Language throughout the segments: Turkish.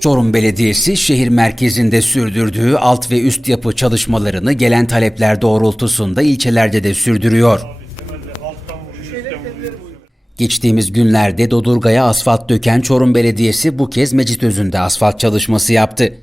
Çorum Belediyesi şehir merkezinde sürdürdüğü alt ve üst yapı çalışmalarını gelen talepler doğrultusunda ilçelerde de sürdürüyor. Geçtiğimiz günlerde Dodurga'ya asfalt döken Çorum Belediyesi bu kez Mecitözü'nde asfalt çalışması yaptı.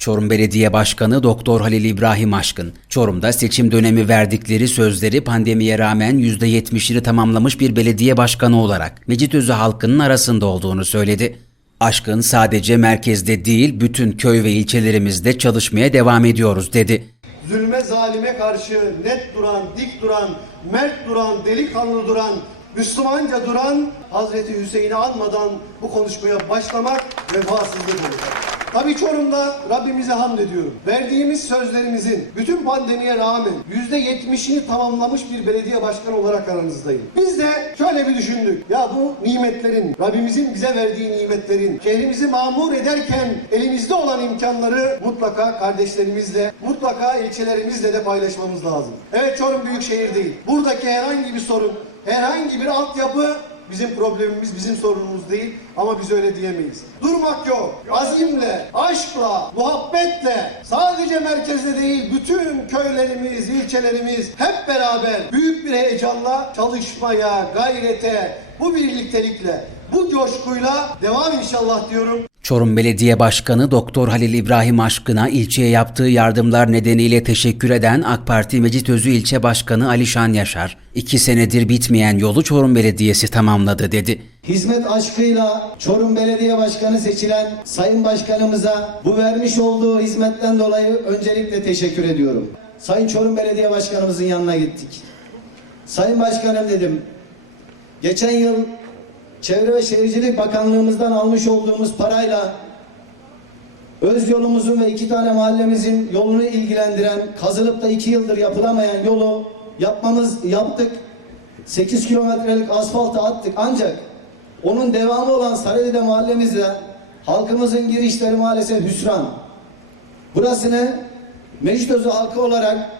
Çorum Belediye Başkanı Doktor Halil İbrahim Aşkın, Çorum'da seçim dönemi verdikleri sözleri pandemiye rağmen %70'ini tamamlamış bir belediye başkanı olarak Mecitözü halkının arasında olduğunu söyledi. Aşkın sadece merkezde değil bütün köy ve ilçelerimizde çalışmaya devam ediyoruz dedi. zulme zalime karşı net duran, dik duran, mert duran, delikanlı duran, Müslümanca duran Hazreti Hüseyin'i anmadan bu konuşmaya başlamak vefasızlık olur. Tabii Çorum'da Rabbimize hamd ediyorum. Verdiğimiz sözlerimizin bütün pandemiye rağmen yüzde yetmişini tamamlamış bir belediye başkanı olarak aranızdayım. Biz de şöyle bir düşündük. Ya bu nimetlerin, Rabbimizin bize verdiği nimetlerin, şehrimizi mamur ederken elimizde olan imkanları mutlaka kardeşlerimizle, mutlaka ilçelerimizle de paylaşmamız lazım. Evet Çorum büyük şehir değil. Buradaki herhangi bir sorun, herhangi bir altyapı bizim problemimiz, bizim sorunumuz değil ama biz öyle diyemeyiz. Durmak yok. Azimle, aşkla, muhabbetle sadece merkezde değil bütün köylerimiz, ilçelerimiz hep beraber büyük bir heyecanla çalışmaya, gayrete, bu birliktelikle, bu coşkuyla devam inşallah diyorum. Çorum Belediye Başkanı Doktor Halil İbrahim Aşkın'a ilçeye yaptığı yardımlar nedeniyle teşekkür eden AK Parti Mecitözü İlçe Başkanı Alişan Yaşar, iki senedir bitmeyen yolu Çorum Belediyesi tamamladı dedi. Hizmet aşkıyla Çorum Belediye Başkanı seçilen Sayın Başkanımıza bu vermiş olduğu hizmetten dolayı öncelikle teşekkür ediyorum. Sayın Çorum Belediye Başkanımızın yanına gittik. Sayın Başkanım dedim, geçen yıl Çevre ve Şehircilik Bakanlığımızdan almış olduğumuz parayla öz yolumuzun ve iki tane mahallemizin yolunu ilgilendiren, kazılıp da iki yıldır yapılamayan yolu yapmamız yaptık. 8 kilometrelik asfaltı attık ancak onun devamı olan Sarıdede mahallemizde halkımızın girişleri maalesef hüsran. Burasını Mecitözü halkı olarak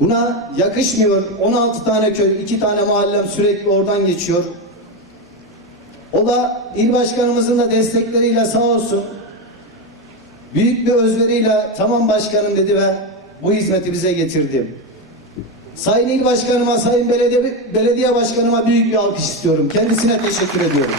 buna yakışmıyor. 16 tane köy, 2 tane mahallem sürekli oradan geçiyor. O da il başkanımızın da destekleriyle sağ olsun büyük bir özveriyle tamam başkanım dedi ve bu hizmeti bize getirdi. Sayın İl Başkanıma, Sayın Belediye, Belediye Başkanıma büyük bir alkış istiyorum. Kendisine teşekkür ediyorum.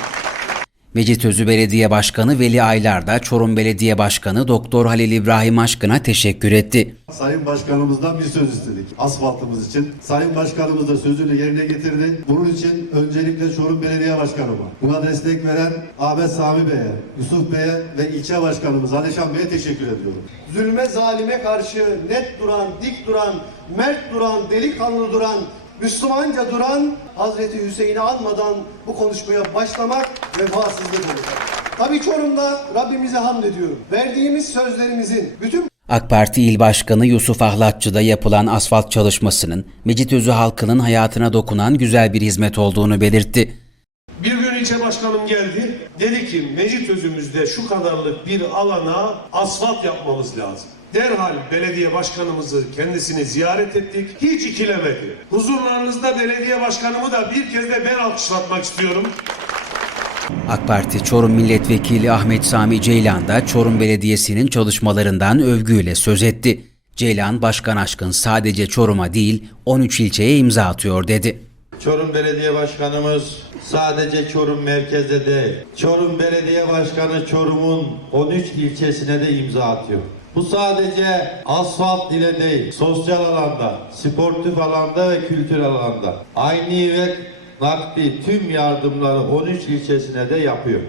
Mecitözü Belediye Başkanı Veli Aylar da Çorum Belediye Başkanı Doktor Halil İbrahim Aşkın'a teşekkür etti. Sayın Başkanımızdan bir söz istedik asfaltımız için. Sayın Başkanımız da sözünü yerine getirdi. Bunun için öncelikle Çorum Belediye Başkanıma, buna destek veren Ahmet Sami Bey'e, Yusuf Bey'e ve ilçe başkanımız Alişan Bey'e teşekkür ediyorum. zulme zalime karşı net duran, dik duran, mert duran, delikanlı duran, Müslümanca duran Hazreti Hüseyin'i anmadan bu konuşmaya başlamak vefasızlık olur. Tabii Çorum'da Rabbimize hamd ediyorum. Verdiğimiz sözlerimizin bütün AK Parti İl Başkanı Yusuf Ahlatçı'da yapılan asfalt çalışmasının Mecitözü halkının hayatına dokunan güzel bir hizmet olduğunu belirtti. Bir gün ilçe başkanım geldi. Dedi ki Mecit özümüzde şu kadarlık bir alana asfalt yapmamız lazım. Derhal belediye başkanımızı kendisini ziyaret ettik. Hiç ikilemedi. Huzurlarınızda belediye başkanımı da bir kez de ben alkışlatmak istiyorum. AK Parti Çorum Milletvekili Ahmet Sami Ceylan da Çorum Belediyesi'nin çalışmalarından övgüyle söz etti. Ceylan, Başkan Aşkın sadece Çorum'a değil 13 ilçeye imza atıyor dedi. Çorum Belediye Başkanımız sadece Çorum merkezde değil. Çorum Belediye Başkanı Çorum'un 13 ilçesine de imza atıyor. Bu sadece asfalt ile değil, sosyal alanda, sportif alanda ve kültürel alanda. Aynı ve nakdi tüm yardımları 13 ilçesine de yapıyor.